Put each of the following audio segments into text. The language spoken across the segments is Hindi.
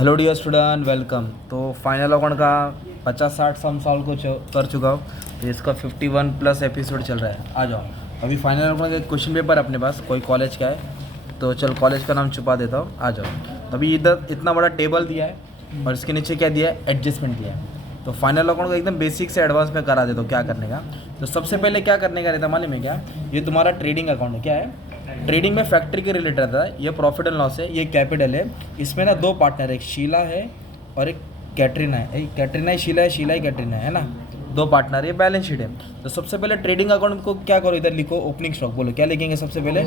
Hello dear student, welcome. तो फाइनल अकाउंट का 50-60 सम सॉल्व को कर चुका हूँ। तो इसका 51 प्लस एपिसोड चल रहा है। आ जाओ, अभी फाइनल अकाउंट का एक क्वेश्चन पेपर अपने पास, कोई कॉलेज का है। तो चल कॉलेज का नाम छुपा देता हूँ, आ जाओ। अभी इधर इतना बड़ा टेबल दिया है और इसके नीचे क्या दिया है, एडजस्टमेंट दिया है। तो फाइनल अकाउंट को एकदम बेसिक से एडवांस में करा देता हूँ क्या करने का। तो सबसे पहले क्या करने का रहता है मालूम है क्या, ये तुम्हारा ट्रेडिंग अकाउंट है। क्या है, ट्रेडिंग में फैक्ट्री के रिलेटेड रहता है। ये प्रॉफिट एंड लॉस है, ये कैपिटल है। इसमें ना दो पार्टनर है, एक शीला है और एक कैटरीना है। कैटरीना ही शीला है, शीला ही कैटरीना है ना, दो पार्टनर। ये बैलेंस शीट है। तो सबसे पहले ट्रेडिंग अकाउंट को क्या करो, इधर लिखो ओपनिंग स्टॉक। बोलो क्या लिखेंगे सबसे पहले,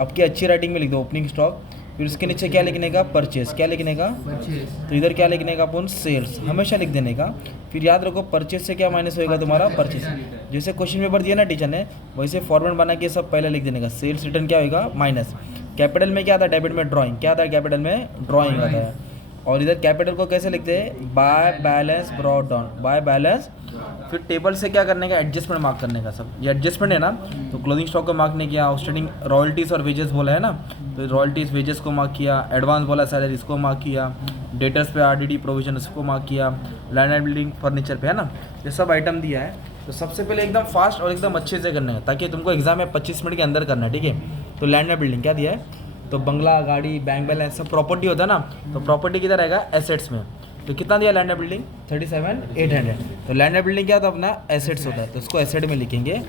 आपकी अच्छी राइटिंग में लिख दो ओपनिंग स्टॉक। फिर उसके नीचे क्या लिखने का, परचेस। क्या लिखने का, तो इधर क्या लिखने का अपन, सेल्स। हमेशा लिख देने का। फिर याद रखो परचेस से क्या माइनस होएगा, तुम्हारा परचेस। जैसे क्वेश्चन पेपर दिया ना टीचर ने, वैसे फॉर्मेट बना के सब पहले लिख देने का। सेल्स रिटर्न क्या होगा, माइनस। कैपिटल में क्या आता है, डेबिट में ड्राइंग। क्या आता है कैपिटल में, ड्राइंग आता है। और इधर कैपिटल को कैसे लिखते हैं, by balance brought down, by balance. फिर टेबल से क्या करने का, एडजस्टमेंट मार्क करने का। सब ये एडजस्टमेंट है ना। तो क्लोजिंग स्टॉक को मार्क नहीं किया, आउटस्टैंडिंग रॉयल्टीज़ और वेजेस बोला है ना, तो रॉयल्टीज़ वेजेस को मार्क किया। एडवांस बोला सैलरी, इसको मार्क किया। डेटर्स पे आरडीडी प्रोविजन, इसको मार्क किया। लैंड एंड बिल्डिंग फर्नीचर पे है ना, ये सब आइटम दिया है। तो सबसे पहले एकदम फास्ट और एकदम अच्छे से करना है, ताकि तुमको एग्जाम में 25 मिनट के अंदर करना है, ठीक है। तो लैंड एंड बिल्डिंग क्या दिया है, तो बंगला, गाड़ी, बैंक बैलेंस, सब प्रॉपर्टी होता है ना। तो प्रॉपर्टी किधर रहेगा, एसेट्स में। तो कितना दिया लैंड एंड बिल्डिंग, 37,800। तो लैंड एंड बिल्डिंग क्या होता है, अपना एसेट्स होता है। तो उसको एसेट में लिखेंगे।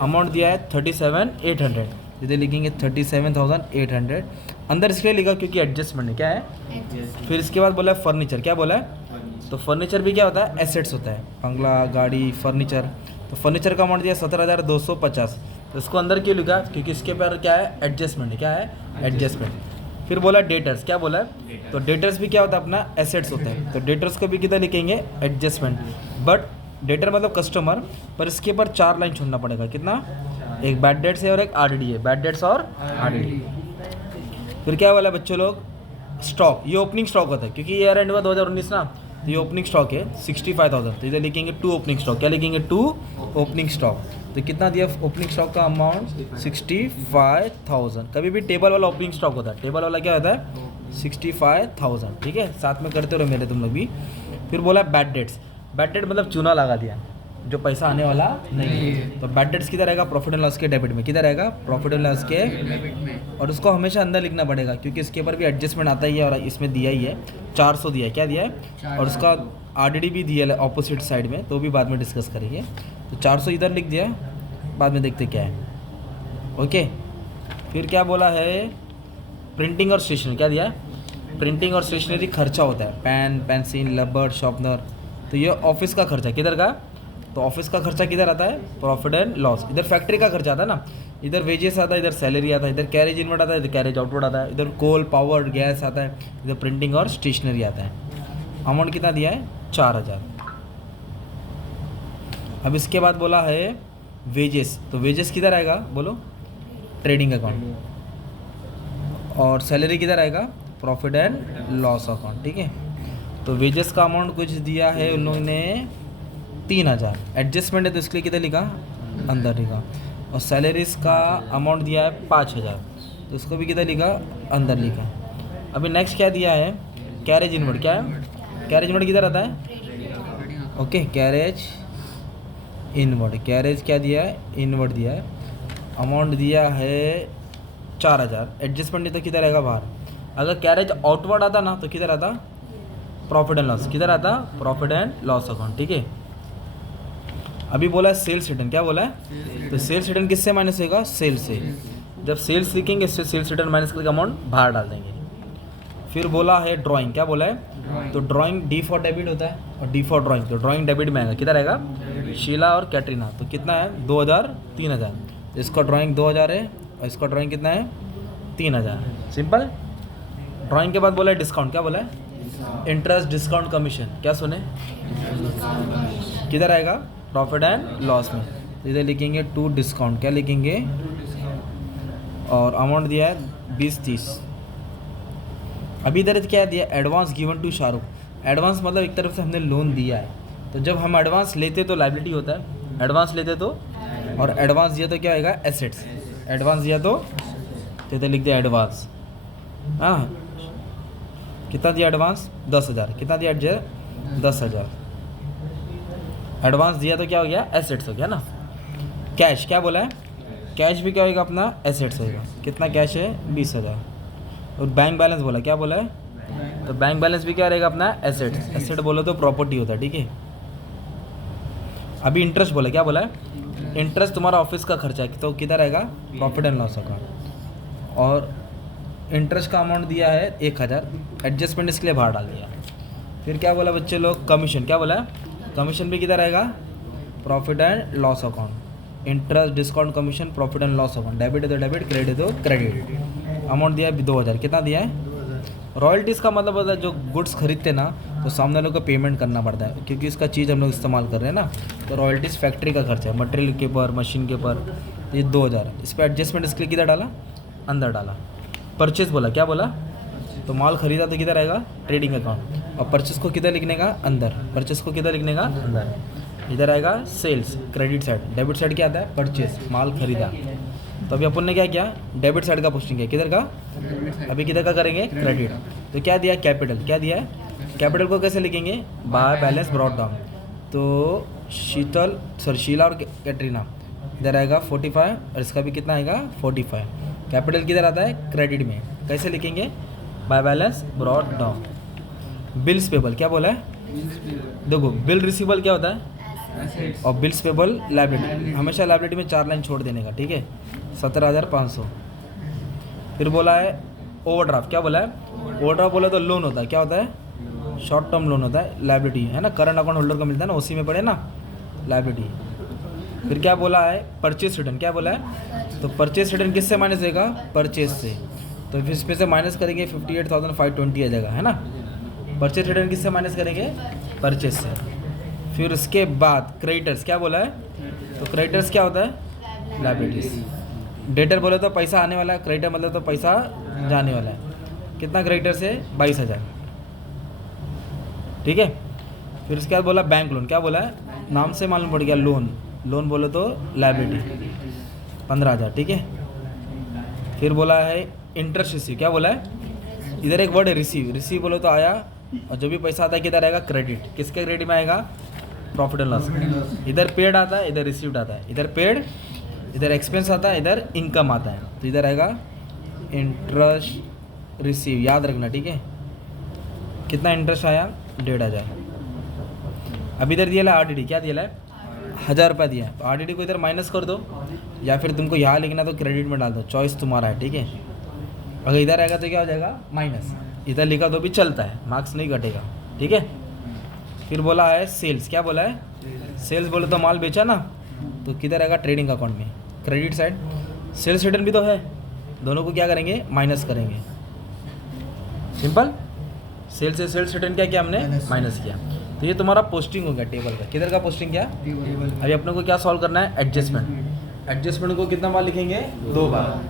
अमाउंट दिया है 37,800, इधर लिखेंगे 37,800। अंदर इसलिए लिखा क्योंकि एडजस्टमेंट है। क्या है, फिर इसके बाद बोला है फर्नीचर। क्या बोला है, तो फर्नीचर भी क्या होता है, एसेट्स होता है। बंगला, गाड़ी, फर्नीचर। तो फर्नीचर का अमाउंट दिया 17,250। तो इसको अंदर क्यों लिखा, क्योंकि इसके पर क्या है, एडजस्टमेंट है। क्या है, एडजस्टमेंट। फिर बोला डेटर्स। क्या बोला है, तो डेटर्स भी क्या होता है, अपना एसेट्स होता है। तो डेटर्स को भी किधर लिखेंगे, एडजस्टमेंट। बट डेटर मतलब कस्टमर, पर इसके ऊपर 4 लाइन छोड़ना पड़ेगा। कितना, एक बैड डेट्स है और एक आरडीडी है, बैड डेट्स और आरडीडी। फिर क्या बोला बच्चों लोग, स्टॉक। ये ओपनिंग स्टॉक होता है, क्योंकि ईयर एंड हुआ 2019 ना। तो ये ओपनिंग स्टॉक है 65,000। तो इधर लिखेंगे 2 ओपनिंग स्टॉक। क्या लिखेंगे, 2 ओपनिंग स्टॉक। तो कितना दिया ओपनिंग स्टॉक का अमाउंट, 65,000। कभी भी टेबल वाला ओपनिंग स्टॉक होता है, टेबल वाला क्या होता है, 65,000। ठीक है, साथ में करते रहो मेरे तुम लोग भी। फिर बोला बैड डेट्स। बैड डेट मतलब चूना लगा दिया, जो पैसा आने वाला नहीं है। तो बैड डेट्स किधर रहेगा, प्रॉफिट एंड लॉस के डेबिट में। किधर रहेगा, प्रॉफिट एंड लॉस के डेबिट में। और उसको हमेशा अंदर लिखना पड़ेगा, क्योंकि इसके ऊपर भी एडजस्टमेंट आता ही है और इसमें दिया ही है 400 दिया है। क्या दिया है, और उसका आरडीडी भी दिया है ऑपोजिट साइड में, तो भी बाद में डिस्कस करेंगे। तो 400 इधर लिख दिया, बाद में देखते क्या है। ओके, फिर क्या बोला है, प्रिंटिंग और स्टेशनरी। क्या दिया है, प्रिंटिंग और स्टेशनरी खर्चा होता है, पेन, पेंसिल, रबर, शार्पनर। तो ये ऑफिस का खर्चा किधर का, तो ऑफिस का खर्चा किधर आता है, प्रॉफिट एंड लॉस। इधर फैक्ट्री का खर्चा आता है ना, इधर वेजेस आता है, इधर सैलरी आता है, इधर कैरेज इनवर्ट आता है, इधर कैरेज आउटवर्ड आता है, इधर कोल, पावर, गैस आता है, इधर प्रिंटिंग और स्टेशनरी आता है। अमाउंट कितना दिया है, 4,000। अब इसके बाद बोला है वेजेस। तो वेजेस किधर आएगा, बोलो, ट्रेडिंग अकाउंट। और सैलरी किधर आएगा, प्रॉफिट एंड लॉस अकाउंट। ठीक है, तो वेजेस का अमाउंट कुछ दिया है उन लोगों ने 3,000। एडजस्टमेंट है तो इसके लिए किधर लिखा, अंदर लिखा। और सैलरीज का अमाउंट दिया है 5,000, तो इसको भी किधर लिखा, अंदर लिखा। अभी नेक्स्ट क्या दिया है, कैरेज इनवर्ड। क्या है, कैरेज इनवर्ड किधर आता है, ओके, कैरेज इनवर्ड। कैरेज क्या दिया है, इनवर्ड दिया है। अमाउंट दिया है 4,000। एडजस्टमेंट नहीं तो किधर रहेगा, बाहर। अगर कैरेज आउटवर्ड आता ना तो किधर आता, प्रॉफिट एंड लॉस। किधर आता, प्रॉफिट एंड लॉस अकाउंट। ठीक है, अभी बोला है सेल्स रिटर्न। क्या बोला है, तो सेल्स रिटर्न किससे माइनस होगा, सेल्स से। जब सेल्स लिखेंगे इससे सेल्स रिटर्न माइनस करके अमाउंट बाहर डाल देंगे। फिर बोला है ड्राइंग। क्या बोला है, तो ड्राइंग डी फॉर डेबिट होता है और डी फॉर ड्राइंग। तो ड्राइंग डेबिट में आएगा, किधर आएगा, शीला और कैटरीना। तो कितना है, 2,000, 3,000। तो इसका ड्राइंग 2,000 है और इसका ड्राइंग कितना है, 3,000। सिंपल। ड्राइंग के बाद बोला है डिस्काउंट। क्या बोला है, इंटरेस्ट, डिस्काउंट, कमीशन। क्या सुने, किधर आएगा, प्रॉफिट एंड लॉस में। तो इधर लिखेंगे 2 डिस्काउंट। क्या लिखेंगे, और अमाउंट दिया है 20-30। अभी इधर क्या दिया, advance given to Shahrukh. Advance मतलब एक तरफ से हमने लोन दिया है। तो जब हम एडवांस लेते तो लायबिलिटी होता है, एडवांस लेते तो, और एडवांस दिया तो क्या आएगा, एसेट्स। एडवांस दिया तो इधर लिख दिया एडवांस। हाँ, कितना दिया एडवांस? 10,000। कितना दिया एडजस्ट? 10,000। एडवांस दिया तो क्या हो गया? एसेट्स हो गया ना। कैश क्या बोला है? कैश भी क्या होगा अपना? एसेट्स होगा। कितना कैश है? 20,000। और बैंक बैलेंस बोला, क्या बोला है? तो बैंक बैलेंस भी क्या रहेगा अपना? एसेट्स। एसेट बोलो तो प्रॉपर्टी होता है, ठीक है। अभी इंटरेस्ट बोला, क्या बोला है? इंटरेस्ट तुम्हारा ऑफिस का खर्चा है, तो किधर रहेगा? Profit and loss account. और इंटरेस्ट का अमाउंट दिया है 1,000, एडजस्टमेंट इसके लिए बाहर डाल दिया। फिर क्या बोला बच्चे लोग? कमीशन। क्या बोला है? कमीशन भी किधर रहेगा? Profit and loss account. Interest, discount, commission, profit and loss account. Debit है तो डेबिट, क्रेडिट है तो क्रेडिट। अमाउंट दिया है 2,000। कितना दिया है? रॉयल्टीज़ का मतलब होता है जो गुड्स खरीदते ना, तो सामने वालों को पेमेंट करना पड़ता है, क्योंकि इसका चीज़ हम लोग इस्तेमाल कर रहे हैं ना। तो रॉयल्टीज़ फैक्ट्री का खर्चा है, मटेरियल के ऊपर, मशीन के ऊपर। ये 2,000। इस पर एडजस्टमेंट इसके लिए किधर डाला? अंदर डाला। परचेज बोला, क्या बोला? तो माल खरीदा तो किधर आएगा? Trading account. और परचेस को किधर लिखने का? अंदर। परचेस को किधर लिखने का? अंदर। इधर आएगा sales, credit side. Debit side क्या आता है? परचेस, माल खरीदा। तो अभी अपन ने क्या किया? डेबिट साइड का पोस्टिंग किया। किधर का? अभी किधर का करेंगे? क्रेडिट। तो क्या दिया? कैपिटल। क्या दिया है? कैपिटल को कैसे लिखेंगे? By balance brought down. तो शीला और कैटरीना इधर आएगा 45, और इसका भी कितना आएगा? 45। कैपिटल किधर आता है? क्रेडिट में। कैसे लिखेंगे? By balance brought down. Bills payable, क्या बोला है? देखो, बिल रिसीवेबल क्या होता है? और बिल्स पेबल लायबिलिटी। हमेशा लायबिलिटी में 4 लाइन छोड़ देने का, ठीक है। 17,500। फिर बोला है ओवरड्राफ्ट। क्या बोला है? ओवरड्राफ्ट बोला तो लोन होता है। क्या होता है? शॉर्ट टर्म लोन होता है, लायबिलिटी है ना। करंट अकाउंट होल्डर को मिलता है ना, उसी में पड़े ना, लायबिलिटी। फिर क्या बोला है? Purchase return. क्या बोला है? तो परचेस रिटर्न किससे माइनस देगा? परचेस से। तो फिर इसमें से माइनस करेंगे 58,520 आ जाएगा, है ना। परचेस रिटर्न किससे माइनस करेंगे? परचेस से। फिर उसके बाद क्रेडिटर्स। क्या बोला है? तो क्रेडिटर्स क्या होता है? लायबिलिटीज। डेटर बोले तो पैसा आने वाला है, क्रेडिटर मतलब तो पैसा जाने वाला है। कितना क्रेडिटर्स है? 22,000, ठीक है। फिर उसके बाद बोला बैंक लोन। क्या बोला है? नाम से मालूम पड़ गया, लोन। लोन बोले तो लायबिलिटी 15,000, ठीक है। फिर बोला है इंटरेस्ट रिसीव। क्या बोला है? इधर एक वर्ड है रिसीव। रिसीव बोलो तो आया, और जो भी पैसा आता है किधर आएगा? क्रेडिट। किसके क्रेडिट में आएगा? Profit and loss. इधर पेड आता है, इधर रिसीव्ड आता है। इधर पेड, इधर एक्सपेंस आता है, इधर इनकम आता है। तो इधर आएगा इंटरेस्ट रिसीव, याद रखना, ठीक है। कितना इंटरेस्ट आया? 1,500। अभी इधर दिया है आरडीडी। क्या दिया है? 1,000 रुपये दिया है। तो आरडीडी को इधर माइनस कर दो, या फिर तुमको यहाँ लिखना तो क्रेडिट में डाल दो, चॉइस तुम्हारा है, ठीक है। अगर इधर आएगा तो क्या हो जाएगा? माइनस। इधर लिखा तो भी चलता है, मार्क्स नहीं घटेगा, ठीक है। फिर बोला है सेल्स। क्या बोला है? सेल्स बोले तो माल बेचा ना, तो किधर आएगा? ट्रेडिंग अकाउंट में, क्रेडिट साइड। सेल्स रिटर्न भी तो है, दोनों को क्या करेंगे? माइनस करेंगे। सिंपल। सेल्स से सेल्स रिटर्न क्या किया हमने? माइनस किया। तो ये तुम्हारा पोस्टिंग हो गया टेबल का। किधर का पोस्टिंग किया? अभी अपने को क्या सॉल्व करना है? एडजस्टमेंट। एडजस्टमेंट को कितना बार लिखेंगे? 2 बार।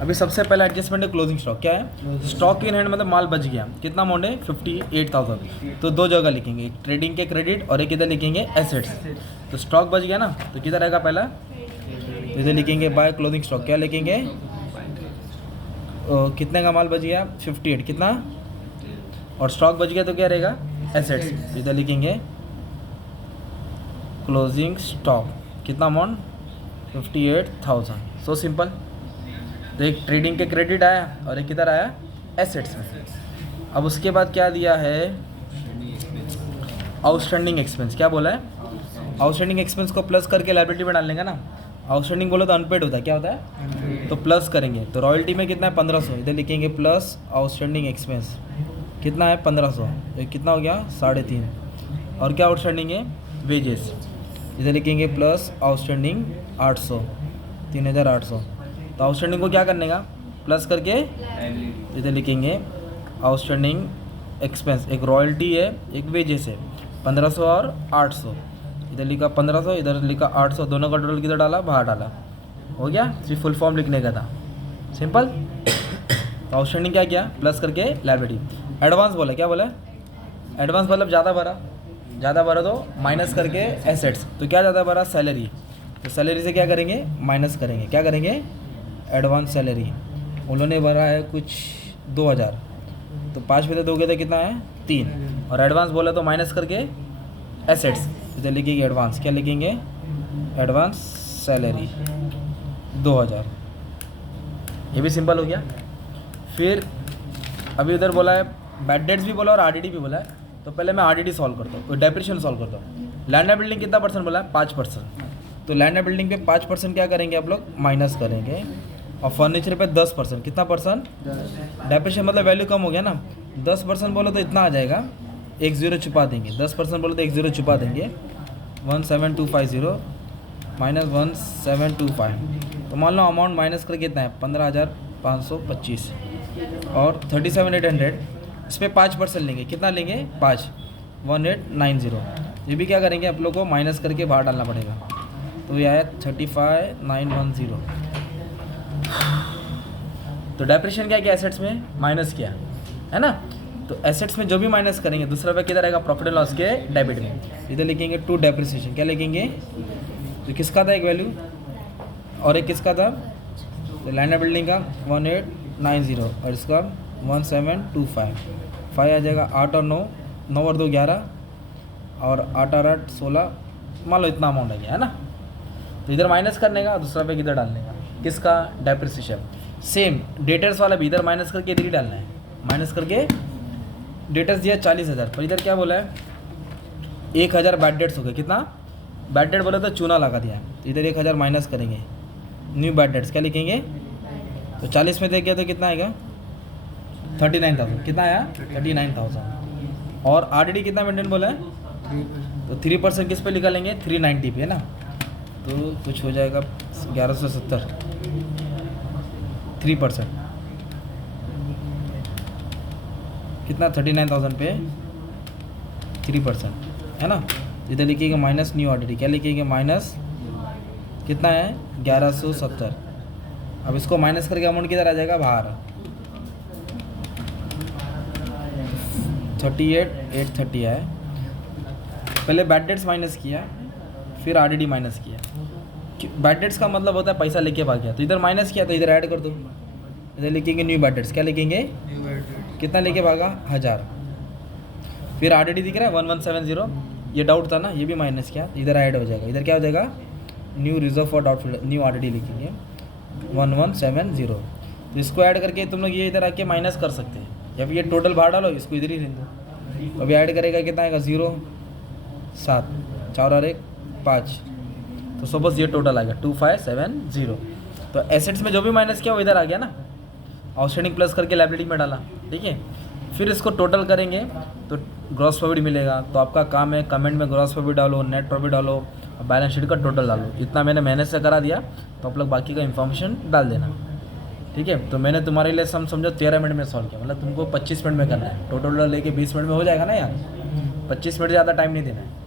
अभी सबसे पहला एडजस्टमेंट है क्लोजिंग स्टॉक। क्या है? स्टॉक इन हैंड मतलब माल बच गया। कितना अमाउंट है? 58,000। तो 2 जगह लिखेंगे, एक ट्रेडिंग के क्रेडिट और एक इधर लिखेंगे एसेट्स। तो स्टॉक बच गया ना, तो किधर आएगा पहला? तो इधर लिखेंगे बाय क्लोजिंग स्टॉक। क्या लिखेंगे? कितने का माल बच गया? 58। कितना? और स्टॉक बच गया तो क्या रहेगा? एसेट्स। इधर लिखेंगे क्लोजिंग स्टॉक। कितना अमाउंट? 58,000। So simple. तो एक ट्रेडिंग के क्रेडिट आया और एक किधर आया? एसेट्स में। अब उसके बाद क्या दिया है? Outstanding expense. क्या बोला है? आउटस्टैंडिंग एक्सपेंस को प्लस करके लायबिलिटी में डालने का ना। आउटस्टैंडिंग बोलो तो अनपेड होता है। क्या होता है? तो प्लस करेंगे। तो रॉयल्टी में कितना है? 1500। इधर लिखेंगे प्लस आउटस्टैंडिंग एक्सपेंस। कितना है? 1500। तो कितना हो गया? 3.5। और क्या आउटस्टैंडिंग है? वेजेस। इधर लिखेंगे प्लस आउटस्टैंडिंग 800, 3,800। तो आउटस्टैंडिंग को क्या करने का? प्लस करके इधर लिखेंगे आउटस्टैंडिंग एक्सपेंस। एक रॉयल्टी है, एक वेजेस है। 1500 और 800। इधर लिखा 1500, इधर लिखा 800। दोनों का टोटल किधर डाला? बाहर डाला। हो गया? सिर्फ फुल फॉर्म लिखने का था, सिंपल। तो आउटस्टैंडिंग क्या किया? प्लस करके लायबिलिटी। एडवांस बोला। क्या बोला? एडवांस मतलब ज़्यादा भरा तो माइनस करके एसेट्स। तो क्या ज़्यादा भरा? सैलरी। तो सैलरी से क्या करेंगे? माइनस करेंगे। क्या करेंगे? Advance salary. उन्होंने भरा है कुछ 2,000, तो 5 में से 2 गए तो कितना है 3, और एडवांस बोला तो माइनस करके एसेट्स, इधर लिखेंगे एडवांस, क्या लिखेंगे एडवांस सैलरी 2000, ये भी सिंपल हो गया। फिर अभी उधर बोला है बैड डेट्स भी बोला और आरडीडी भी बोला है, तो पहले मैं आरडीडी सॉल्व करता हूँ, डेप्रिसिएशन सॉल्व करता हूँ। लैंड एंड बिल्डिंग कितना परसेंट बोला है 5%, तो लैंड एंड बिल्डिंग पे 5% क्या करेंगे आप लोग माइनस करेंगे, और फर्नीचर पे 10%, कितना परसेंट डेप्रिसिएशन मतलब वैल्यू कम हो गया ना, 10% बोलो तो इतना आ जाएगा, एक ज़ीरो छुपा देंगे, 10% बोलो तो एक ज़ीरो छुपा देंगे, 17250 माइनस 1725, तो मान लो अमाउंट माइनस करके कितना है 15,525, और 37,800 इस पर 5% लेंगे, कितना लेंगे 5, 1890, ये भी क्या करेंगे आप लोग को माइनस करके बाहर डालना पड़ेगा, तो यह है 35,910। तो डेप्रिसिएशन क्या किया एसेट्स में माइनस किया है ना, तो एसेट्स में जो भी माइनस करेंगे दूसरा पे किधर आएगा प्रॉफिट एंड लॉस के डेबिट में, इधर लिखेंगे टू डेप्रिसिएशन, क्या लिखेंगे तो किसका था एक वैल्यू और एक किसका था, तो लैंड एंड बिल्डिंग का 1890 और इसका 1725, 5 आ जाएगा 8 और 9, 9 और 2 11 और 8 और 8 16, मान लो इतना अमाउंट आ गया है ना, तो इधर माइनस करने का दूसरा पे किधर डालने का किसका डेप्रिसिएशन, सेम डेटर्स वाला भी इधर माइनस करके इधर ही डालना है, माइनस करके डेटर्स दिया 40,000 पर इधर क्या बोला है 1,000 बैड डेट्स हो गए, कितना बैड डेट बोला तो चूना लगा दिया है, तो इधर 1,000 माइनस करेंगे, न्यू बैड डेट्स क्या लिखेंगे, तो 40 में देख गया तो कितना आएगा 39,000, कितना आया 39,000, और आरडीडी कितना मेंटेन बोला है, तो 3% किस पे निकालेंगे 390 पे है ना, तो कुछ हो जाएगा 1170, 3% कितना 39,000 पे 3% है ना, इधर लिखिएगा माइनस न्यू आरडीडी, क्या लिखिएगा माइनस कितना है 1170, अब इसको माइनस करके अमाउंट किधर आ जाएगा बाहर 38,830 है, पहले बैड डेट्स माइनस किया फिर आरडीडी माइनस किया, बैड डेट्स का मतलब होता है पैसा लेके भाग गया, तो इधर माइनस किया तो इधर ऐड कर दो, इधर लिखेंगे न्यू बैड डेट्स, क्या लिखेंगे कितना लेके भागा 1000, फिर आरडीडी दिख रहा है 1170, ये डाउट था ना ये भी माइनस किया, इधर ऐड हो जाएगा, इधर क्या हो जाएगा new reserve for doubtful, new RDD लिखेंगे 1170, तो इसको ऐड करके तुम लोग ये इधर आके माइनस कर सकते हैं, या फिर ये टोटल बाहर डालो इसको इधर ही रहने दो, अभी ऐड करेगा कितना आएगा 0 7 4 और 1 5, तो सपोज ये टोटल आ गया 2570, तो एसेट्स में जो भी माइनस किया वो इधर आ गया ना, आउटस्टैंडिंग प्लस करके लायबिलिटी में डाला, ठीक है, फिर इसको टोटल करेंगे तो ग्रॉस प्रॉफिट मिलेगा, तो आपका काम है कमेंट में ग्रॉस प्रॉफिट डालो, नेट प्रॉफिट डालो और बैलेंस शीट का टोटल डालो, इतना मैंने मेहनत से करा दिया, तो आप लोग बाकी का इन्फॉर्मेशन डाल देना, ठीक है। तो मैंने तुम्हारे लिए सम समझो 13 मिनट में सॉल्व किया, मतलब तुमको 25 मिनट में करना है, टोटल लेके 20 मिनट में हो जाएगा ना यार, 25 मिनट ज़्यादा टाइम नहीं देना है।